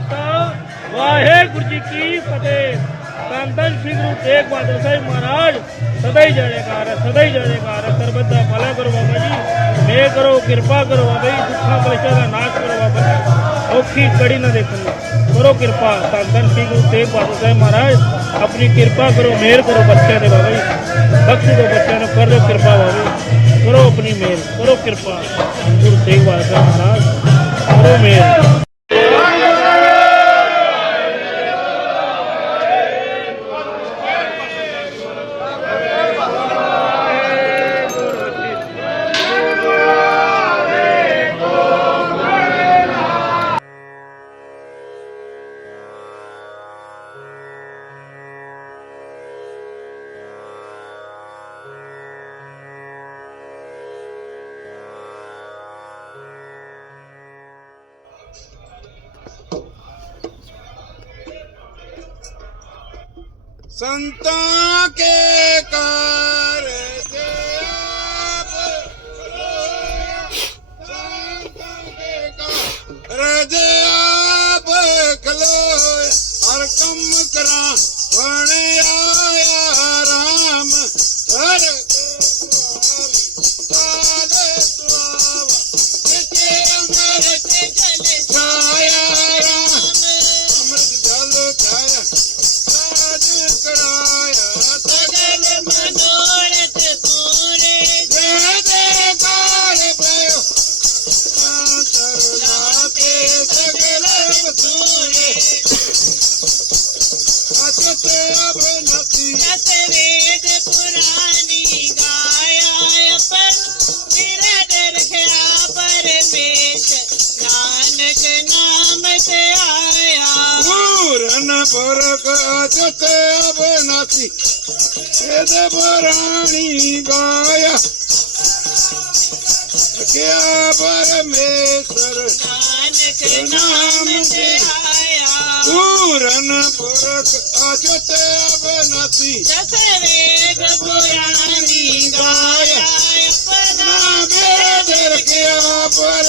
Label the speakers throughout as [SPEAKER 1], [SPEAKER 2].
[SPEAKER 1] ਖਾਲਸਾ, ਵਾਹਿਗੁਰੂ ਜੀ ਕੀ ਫਤਿਹ। ਸੰਤਨ ਸ੍ਰੀ ਗੁਰੂ ਤੇਗ ਬਹਾਦਰ ਸਾਹਿਬ ਮਹਾਰਾਜ, ਸਦਾ ਹੀ ਜੈਕਾਰ ਸਦਾ ਹੀ ਜੈਕਾਰ ਸਰਬੱਤ ਦਾ ਭਲਾ ਕਰੋ ਬਾਬਾ ਜੀ ਮੇ ਕਰੋ, ਕਿਰਪਾ ਕਰੋ ਬਾਬਾ ਜੀ, ਦੁੱਖਾਂ ਕਲੇਸ਼ਾਂ ਦਾ ਨਾਸ਼ ਕਰੋ ਬਾਬਾ ਜੀ। ਔਖੀ ਕੜੀ ਨਾ ਦੇਖਣ ਕਰੋ ਕਿਰਪਾ ਸੰਤਨ ਸ੍ਰੀ ਗੁਰੂ ਤੇਗ ਬਹਾਦਰ ਸਾਹਿਬ ਮਹਾਰਾਜ, ਆਪਣੀ ਕਿਰਪਾ ਕਰੋ, ਮਿਹਰ ਕਰੋ ਬੱਚਿਆਂ ਦੇ ਬਾਬਾ ਜੀ। ਬਖਸ਼ ਦਿਓ ਬੱਚਿਆਂ ਨੂੰ, ਕਰੋ ਕਿਰਪਾ ਬਾਬਾ ਜੀ। ਕਰੋ ਆਪਣੀ ਮਿਹਰ, ਕਰੋ ਕਿਰਪਾ। ਗੁਰੂ ਤੇਗ ਬਹਾਦਰ ਸਾਹਿਬ ਮਹਾਰਾਜ, ਕਰੋ ਮਿਹਰ।
[SPEAKER 2] ਹਰ ਕੰਮ ਕਰਾਂ ਬਣਿਆ ਯਾਰਾ
[SPEAKER 3] रानीया परे
[SPEAKER 2] बुरानी दर कया पर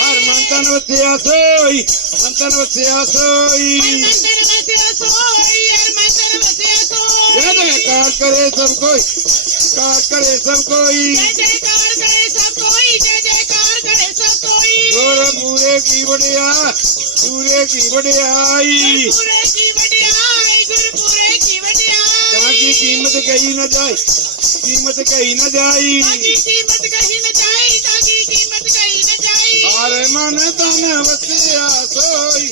[SPEAKER 3] هرمنڪ Ya سوئي هرمنڪ وٺي سوئين
[SPEAKER 2] گهر گهري سڀ ڪوئي
[SPEAKER 3] گهر te ڪوئي
[SPEAKER 2] ਹੋਰ
[SPEAKER 3] ਮੂਰੇ ਕੀ
[SPEAKER 2] ਵੜਿਆ ਮੂਰੇ ਕੀ ਵੜਿਆਈ ਗੁਰਪੁਰੇ ਕੀ ਵਡਿਆਈ
[SPEAKER 3] ਗੁਰਪੁਰੇ ਕੀ
[SPEAKER 2] ਵਡਿਆਈ ਸਾਡੀ ਕੀਮਤ ਕਹੀ ਨਾ ਜਾਏ ਕੀਮਤ ਕਹੀ ਨਾ ਜਾਈ।
[SPEAKER 3] ਸਾਡੀ ਕੀਮਤ ਕਹੀ ਨਾ ਜਾਈ ਸਾਡੀ ਕੀਮਤ ਕਹੀ ਨਾ ਜਾਈ।
[SPEAKER 2] ਹਰ ਮਨ ਤਨ ਵਸਿਆ ਸੋਈ।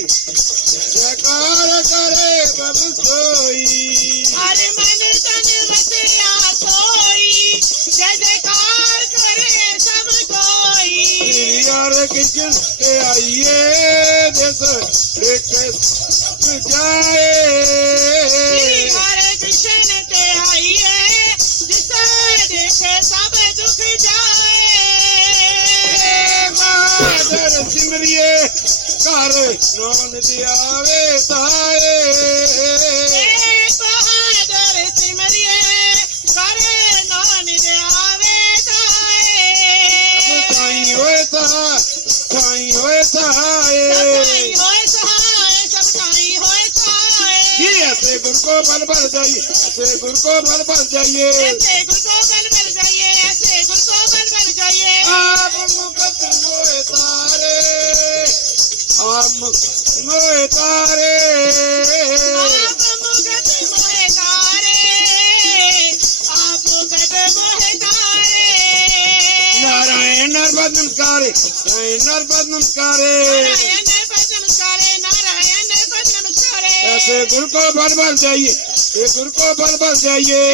[SPEAKER 2] ਮਨ ਦਿਆਵੇ
[SPEAKER 3] ਤਾਰੇ
[SPEAKER 2] ਸਤਾਈ ਹੋਏ ਸਹਾਏ
[SPEAKER 3] ਸਤਾਈ ਹੋਏ ਸਹਾਏ ਸਤਾਈ ਹੋਏ ਸਹਾਏ
[SPEAKER 2] ਜੀ ਐਸੇ ਗੁਰ ਕੋ ਬਲ ਬਲ ਜਾਈਏ ਐਸੇ ਗੁਰ ਕੋ ਬਲ ਬਲ ਜਾਈਏ।
[SPEAKER 3] ਐਸੇ ਗੁਰ ਕੋ ਬਲ ਬਲ ਜਾਈਏ ਐਸੇ ਗੁਰ ਕੋ ਬਲ ਬਲ ਜਾਈਏ।
[SPEAKER 2] ਆਪ ਮੁਕਤ ਹੋਏ ਸਾਰੇ ਆਪ
[SPEAKER 3] ਮੁਕਤ मोहे तारे आप मुगट मोहे तारे
[SPEAKER 2] आप मुगट मोहे तारे
[SPEAKER 3] नारायण नर्मद नमस्कारे नारायण नर्मद नमस्कारे
[SPEAKER 2] ऐसे गुरु को बल बल चाहिए ये गुरु को बल बल
[SPEAKER 3] चाहिए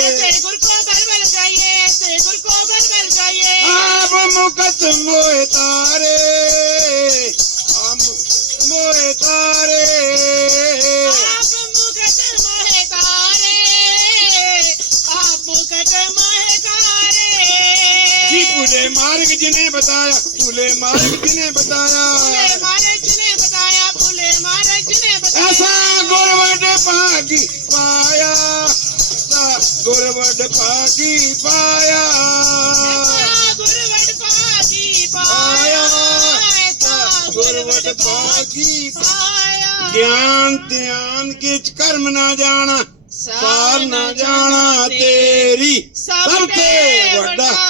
[SPEAKER 3] गुरु को बल बल चाहिए गुरु को बल बल चाहिए
[SPEAKER 2] आप
[SPEAKER 3] मुगत मोहे तारे
[SPEAKER 2] जी पूरे मार्ग जिन्हें बताया पूरे मार्ग जिन्हें बताया
[SPEAKER 3] फूले महाराज ने बताया फूले महाराज ने बताया
[SPEAKER 2] ऐसा गुरवट पागी पाया सा गुरवट पागी पाया
[SPEAKER 3] ऐसा गुरवट पागी पाया ऐसा
[SPEAKER 2] गुरवट पागी
[SPEAKER 3] पाया
[SPEAKER 2] ਗਿਆਨ ਧਿਆਨ ਕਿਛ ਕਰਮ ਨਾ ਜਾਣਾ ਸਾਰ ਨਾ ਜਾਣਾ ਤੇਰੀ ਸਭ ਤੇ ਵੱਡਾ ਸਤਿਗੁਰੂ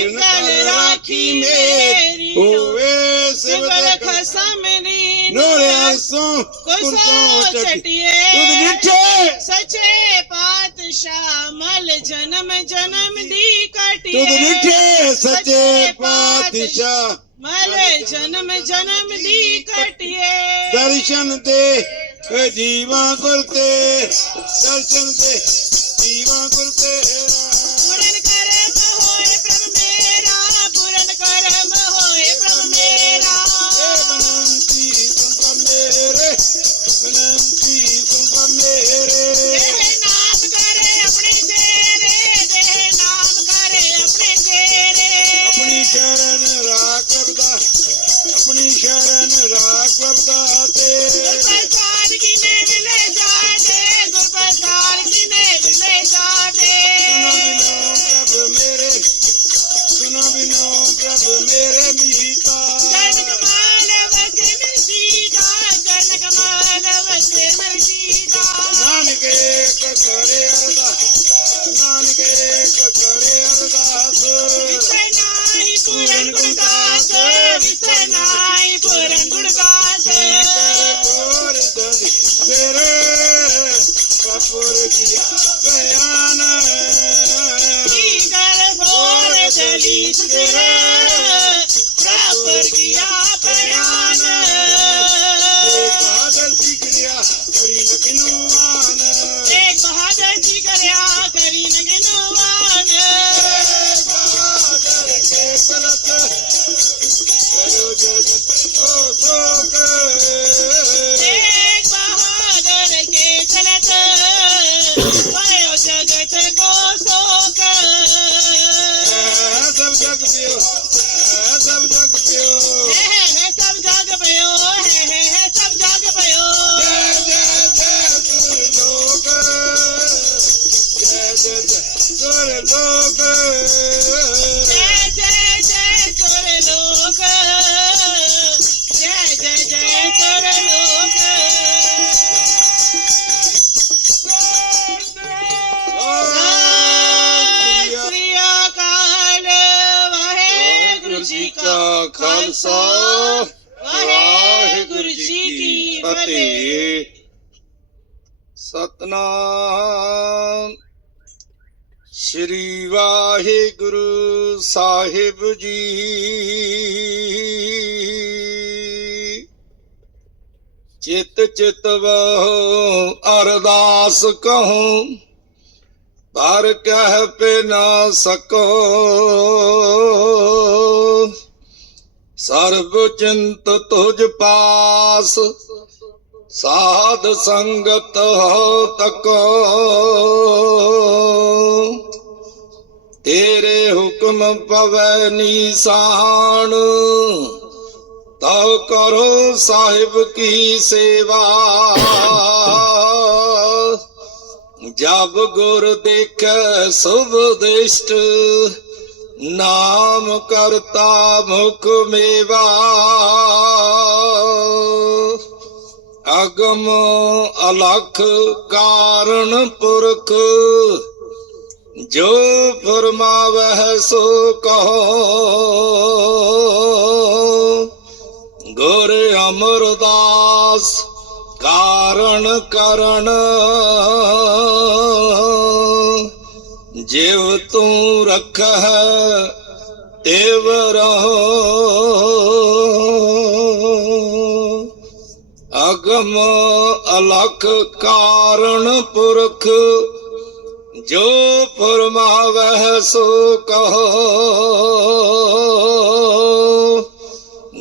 [SPEAKER 2] ਜਿਨ ਰਾਖੀ ਮੇਰੀ ਹੋਵੇ ਸਿਵਤ
[SPEAKER 3] ਖਸਮਨੀ
[SPEAKER 2] ਨੋਰੇ ਅਰਸੋਂ
[SPEAKER 3] ਕੋਸੋ ਚਟਿਏ
[SPEAKER 2] ਤੁਧ ਨਿਠੇ
[SPEAKER 3] ਸੱਚੇ ਪਾਤਸ਼ਾਹ ਮਲ ਜਨਮ ਜਨਮ ਦੀ ਕਟਿਏ
[SPEAKER 2] ਤੁਧ ਨਿਠੇ ਸੱਚੇ ਪਾਤਸ਼ਾਹ
[SPEAKER 3] ਮਲ ਜਨਮ ਜਨਮ ਦੀ ਕਟਿਏ
[SPEAKER 2] ਦਰਸ਼ਨ ਦੇ ਜੀਵਾਂ ਗੁਰ ਤੇ ਦਰਸ਼ਨ ਦੇ ਜੀਵਾਂ ਗੁਰ ਤੇਰਾ ਗੁਰ ਲੋਕ। ਜੈ
[SPEAKER 3] ਖਾਲਸਾ। ਵਾਹਿਗੁਰੂ ਜੀ ਕੀ ਫਤਿਹ।
[SPEAKER 2] ਸਤਨਾਮ ਸ੍ਰੀ ਵਾਹਿਗੁਰੂ ਸਾਹਿਬ ਜੀ। ਚਿਤ ਚਿਤ ਵਹੁ ਅਰਦਾਸ ਕਹੂੰ, ਪਰ ਕਹਿ ਪੇ ਨਾ ਸਕੋ। ਸਰਬ ਚਿੰਤ ਤੁਝ ਪਾਸ, ਸਾਧ ਸੰਗਤ ਹੋ ਤਕੋ। ਤੇਰੇ ਹੁਕਮ ਪਵੈ ਨੀਸਾਨ।
[SPEAKER 4] ਤਉ ਕਰੋ ਸਾਹਿਬ ਕੀ ਸੇਵਾ। ਜਬ ਗੁਰ ਦੇਖੈ ਸੁਭ ਦਿਸ਼ਟ, ਨਾਮ ਕਰਤਾ ਮੁਖ ਮੇਵਾ। ਅਗਮ ਅਲਖ ਕਾਰਨ ਪੁਰਖ ਜੋ ਫਰਮਾਵਹਿ ਸੋ ਕਹੋ। ਗੁਰ ਅਮਰਦਾਸ ਕਾਰਣ ਕਰਨ। ਜਿਵ ਤੂੰ ਰਖਹਿ, ਤੇਵ ਰਹੋ। ਅਗਮ ਅਲਖ ਕਾਰਣ ਪੁਰਖ ਜੋ ਫਰਮਾਵਹਿ ਸੋ ਕਹੋ।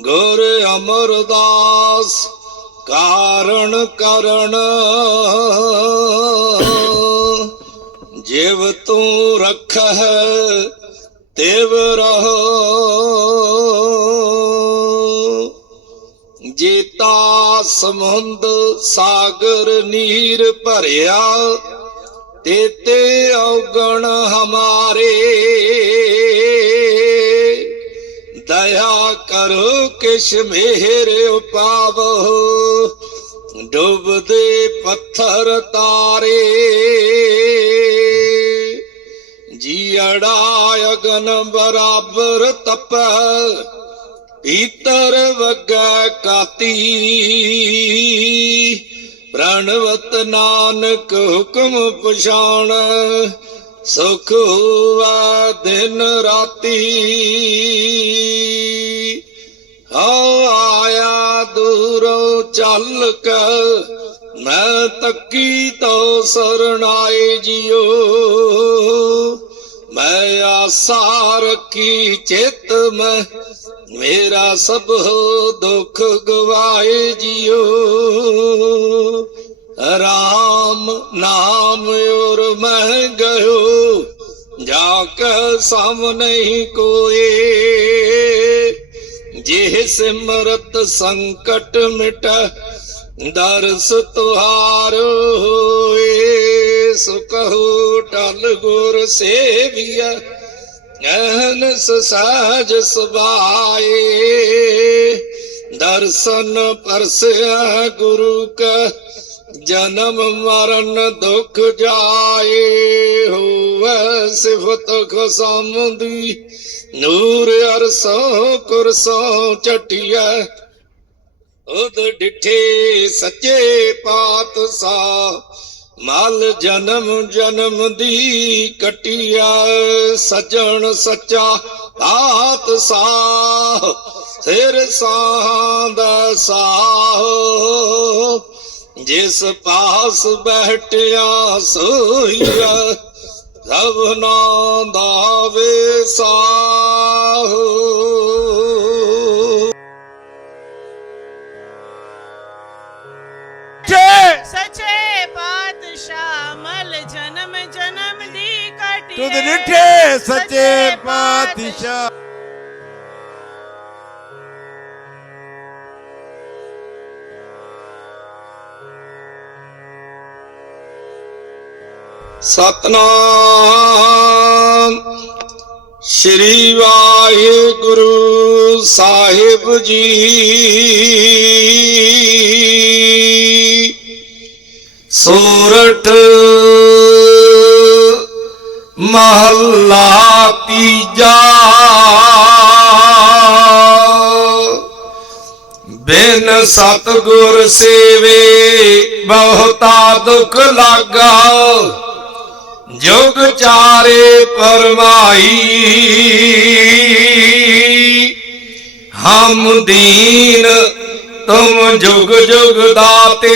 [SPEAKER 4] ਗੁਰ ਅਮਰਦਾਸ ਕਾਰਣ ਕਰਨ। ਜਿਵ ਤੂੰ ਰਖਹਿ, ਤੇਵ ਰਹੋ। ਜੀਤਾ ਸਮੁੰਦ ਸਾਗਰ ਨੀਰ ਭਰਿਆ ਤੇਤੇ ਔਗਣ ਹਮਾਰੇ। ਦਇਆ ਕਰੋ ਕਿਛ ਮਿਹਰ ਉਪਾਵੋ ਡੁੱਬਦੇ ਪੱਥਰ ਤਾਰੇ। ਜੀੜਾ ਅਗਨ ਬਰਾਬਰ ਤਪ, ਪੀਤਰ ਵਗੈ ਕਾਤੀ। ਪ੍ਰਣਵਤ ਨਾਨਕ ਹੁਕਮ ਪਛਾਣ, ਸੁਖ ਹੋਵਾ ਦਿਨ ਰਾਤੀ। ਆਇਆ ਦੂਰੋਂ ਚੱਲ ਕੇ ਮੈਂ ਤੱਕੀ ਤੋ ਸਰਣਾਏ ਜਿਓ ਮੈਂ ਆਸਾ ਰੱਖੀ ਚਿਤ ਮੈਂ ਮੇਰਾ ਸਭ ਦੁੱਖ ਗਵਾਏ ਜਿਓ। ਰਾਮ ਨਾਮ ਔਰ ਮੈਂ ਗਇਓ, ਜਾ ਕੇ ਸਾਹਮਣੇ ਕੋਏ। ਜੇ ਸਿਮਰਤ ਸੰਕਟ ਮਿਟ, ਦਰਸ ਤੁਹਾਰ ਹੋਏ। ਸੁਕਹੁ ਟਲ ਗੁਰ ਸੇਵੀਆ ਅਹਨਸ ਸਾਜ ਸੁਭਾਏ, ਦਰਸ਼ਨ ਪਰਸਿਆ ਗੁਰੂ ਕਾ, ਜਨਮ ਮਰਨ ਦੁਖ ਜਾਏ, ਹੋਵੇ ਸਿਫਤ ਖਸਮ ਦੀ ਨੂਰ ਅਰਸੋਂ ਕੁਰਸੋਂ ਚਟਿਆ ਉਦ ਡਿਠੇ ਸੱਚੇ ਪਾਤਸ਼ਾਹ ਮਲ ਜਨਮ ਜਨਮ ਦੀ ਕਟਿਆ, ਸਜਣ ਸੱਚਾ ਪਾਤਸ਼ਾਹ ਸਿਰ ਸਾਹ ਦਾ ਸਾਹ। ਜਿਸ ਪਾਸ ਬੈਠਿਆ ਸੋਈਆ ਸਭਨਾ ਦਾ ਵਿਸਾਹ
[SPEAKER 3] ਸੱਚੇ ਪਾਤਸ਼ਾਹ ਮਲ ਜਨਮ ਜਨਮ ਦੀ
[SPEAKER 2] ਤੁਧ ਸੱਚੇ ਪਾਤਸ਼ਾਹ
[SPEAKER 4] ਸਤਨਾਮ ਸ਼੍ਰੀ ਵਾਹਿਗੁਰੂ ਸਾਹਿਬ ਜੀ ਸੋਰਠ ਮਹੱਲਾ ਤੀਜਾ ਬਿਨ ਸਤਗੁਰ ਸੇਵੇ ਬਹੁਤਾ ਦੁਖ ਲਾਗਾ ਜੁਗ ਚਾਰੇ ਪਰਮਾਈ। ਹਮ ਦੀਨ ਤੁਮ ਜੁਗ ਜੁਗ ਦਾਤੇ।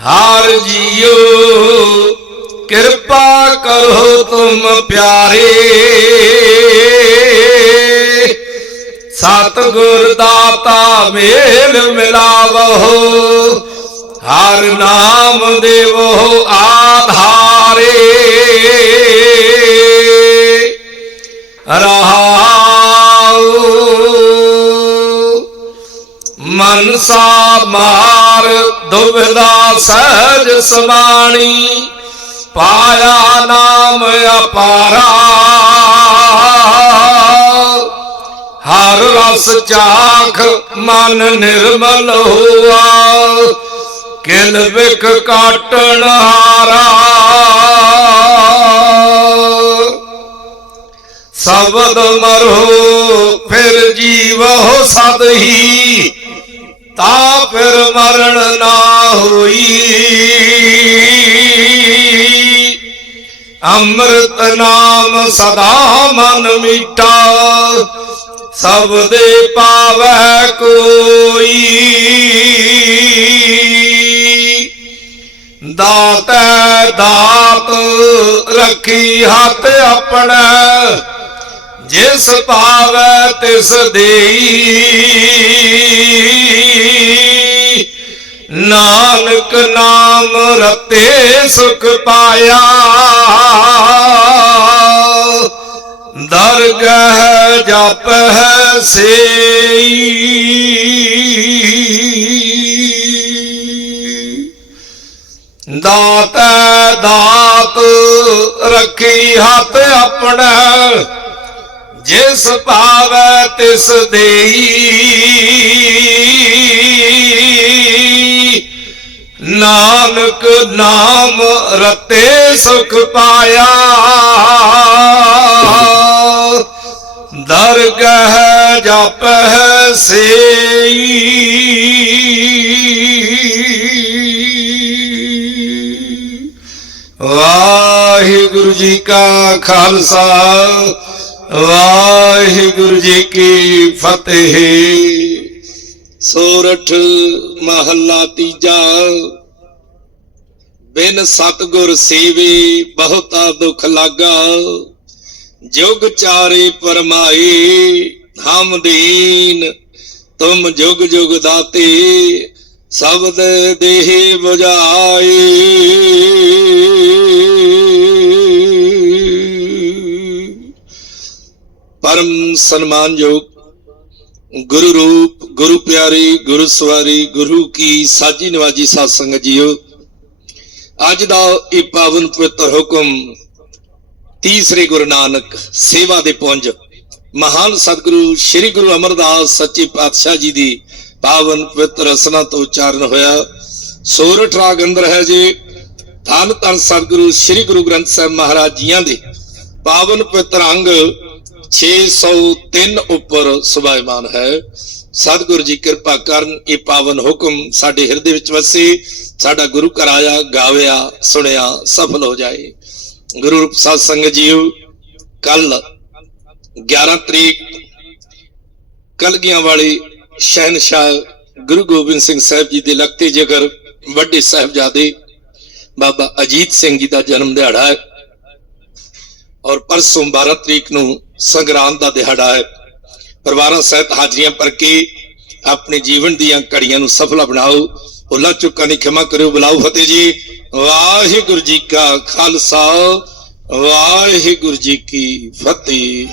[SPEAKER 4] ਹਰ ਜੀਓ, ਕਿਰਪਾ ਕਰੋ ਤੁਮ ਪਿਆਰੇ। ਸਤਿਗੁਰ ਦਾਤਾ ਮੇਲ ਮਿਲਾਵੋ, ਹਰ ਨਾਮ ਦੇਵੋ ਆਧਾਰੇ। ਰਹਾਉ ਮਨਸਾ ਮਾਰ ਦੁਬਿਧਾ ਸਹਿਜ ਸਮਾਣੀ ਪਾਇਆ ਨਾਮ ਅਪਾਰਾ। ਹਰ ਰਸ ਚਾਖ ਮਨ ਨਿਰਮਲ ਹੋਆ। ਕਿਲ ਵਿਖ ਕਾਟਣ ਹਾਰਾ। ਸਬਦ ਮਰੋ, ਫਿਰ ਜੀਵੋ ਸਦ ਹੀ। ਤਾ ਫਿਰ ਮਰਨ ਨਾ ਹੋਈ। ਅੰਮ੍ਰਿਤ ਨਾਮ ਸਦਾ ਮਨ ਮੀਠਾ, ਸਭ ਦੇ ਪਾਵੈ ਕੋਈ। ਦਾਤੈ ਦਾਤ ਰੱਖੀ ਹੱਥ ਆਪਣਾ ਜਿਸ ਪਾਵੈ ਤਿਸ ਦੇਈ। ਨਾਨਕ ਨਾਮ ਰਤੇ ਸੁਖ ਪਾਇਆ। ਦਰਗਹ ਹੈ ਸੇਈ। ਦਾਤੈ ਦਾਤ ਰੱਖੀ ਹੱਥ ਆਪਣਾ। ਜਿਸ ਭਾਵੈ ਤਿਸ ਦੇਈ। ਨਾਨਕ ਨਾਮ ਰਤੇ ਸੁਖ ਪਾਇਆ। ਦਰਗਹ ਜਪਹਿ ਸੇਈ। ਵਾਹਿਗੁਰੂ ਜੀ ਕਾ ਖਾਲਸਾ। ਵਾਹਿਗੁਰੂ ਜੀ ਕੀ ਫਤਿਹ।
[SPEAKER 2] ਸੋਰਠ ਮਹੱਲਾ ਤੀਜਾ। ਬਿਨ ਸਤਗੁਰ ਸੇਵੇ ਬਹੁਤਾ ਦੁਖ ਲਾਗਾ। ਜੁਗ ਚਾਰੇ ਪਰਮਾਏ ਹਮ ਦੀਨ ਤੁਮ ਜੁਗ ਜੁਗ ਦਾਤੇ, ਸਬਦ ਦੇਹ ਬੁਝਾਏ। ਪਰਮ ਸਨਮਾਨਯੋਗ ਗੁਰੂ ਰੂਪ, ਗੁਰੂ ਪਿਆਰੀ, ਗੁਰੂ ਸਵਾਰੀ, ਗੁਰੂ ਕੀ ਸਾਜੀ ਨਵਾਜੀ ਸਾਧ ਸੰਗਤ ਜੀਓ, ਅੱਜ ਦਾ ਇਹ ਪਾਵਨ ਪਵਿੱਤਰ ਹੁਕਮ ਤੀਸਰੇ ਗੁਰੂ ਨਾਨਕ ਸੇਵਾ ਦੇ ਪੁੰਜ ਮਹਾਨ ਸਤਿਗੁਰੂ ਸ੍ਰੀ ਗੁਰੂ ਅਮਰਦਾਸ ਸੱਚੇ ਪਾਤਸ਼ਾਹ ਜੀ ਦੀ ਪਾਵਨ ਪਵਿੱਤਰ ਰਸਨਾ ਤੋਂ ਉਚਾਰਨ ਹੋਇਆ। ਸੋਰਠ ਰਾਗ ਅੰਦਰ ਹੈ ਜੀ, ਧੰਨ ਧੰਨ ਸਤਿਗੁਰੂ ਸ੍ਰੀ ਗੁਰੂ ਗ੍ਰੰਥ ਸਾਹਿਬ ਮਹਾਰਾਜ ਜੀਆਂ ਦੇ ਪਾਵਨ ਪਵਿੱਤਰ ਅੰਗ 603 ਉੱਪਰ ਸੁਭਾਇਮਾਨ ਹੈ। ਸਤਿਗੁਰੂ ਜੀ ਕਿਰਪਾ ਕਰਨ, ਇਹ ਪਾਵਨ ਹੁਕਮ ਸਾਡੇ ਹਿਰਦੇ ਵਿੱਚ ਵਸੇ, ਸਾਡਾ ਗੁਰੂ ਘਰ ਆਇਆ, ਗਾਵਿਆ, ਸੁਣਿਆ, ਸਫਲ ਹੋ ਜਾਏ। ਗੁਰੂ ਰੂਪ ਸਾਧ ਸੰਗਤ ਜੀਓ ਕੱਲ 11 ਤਰੀਕ ਕਲਗੀਆਂ ਵਾਲੀ ਸ਼ਹਿਨशाह ਗੁਰੂ ਗੋਬਿੰਦ ਸਿੰਘ ਸਾਹਿਬ ਜੀ ਦੇ ਲਖਤੇ ਜਗਰ ਵੱਡੇ ਸਾਹਿਬਜ਼ਾਦੇ ਬਾਬਾ ਅਜੀਤ ਸਿੰਘ ਜੀ ਦਾ ਜਨਮ ਦਿਹਾੜਾ ਹੈ ਔਰ ਪਰਸੋਂ 12 ਤਰੀਕ ਨੂੰ ਸੰਗਰਾਮ ਦਾ ਦਿਹਾੜਾ ਹੈ। ਪਰਿਵਾਰਾਂ ਸਹਿਤ ਹਾਜ਼ਰੀਆਂ ਭਰ ਕੇ ਆਪਣੇ ਜੀਵਨ ਦੀਆਂ ਘੜੀਆਂ ਨੂੰ ਸਫਲ ਬਣਾਓ। ਭੁੱਲਾਂ ਚੁੱਕਾਂ ਦੀ ਖਿਮਾ ਕਰਿਓ। ਬੁਲਾਓ ਫਤਿਹ ਜੀ। ਵਾਹਿਗੁਰੂ ਜੀ ਕਾ ਖਾਲਸਾ। ਵਾਹਿਗੁਰੂ ਜੀ ਕੀ ਫਤਿਹ।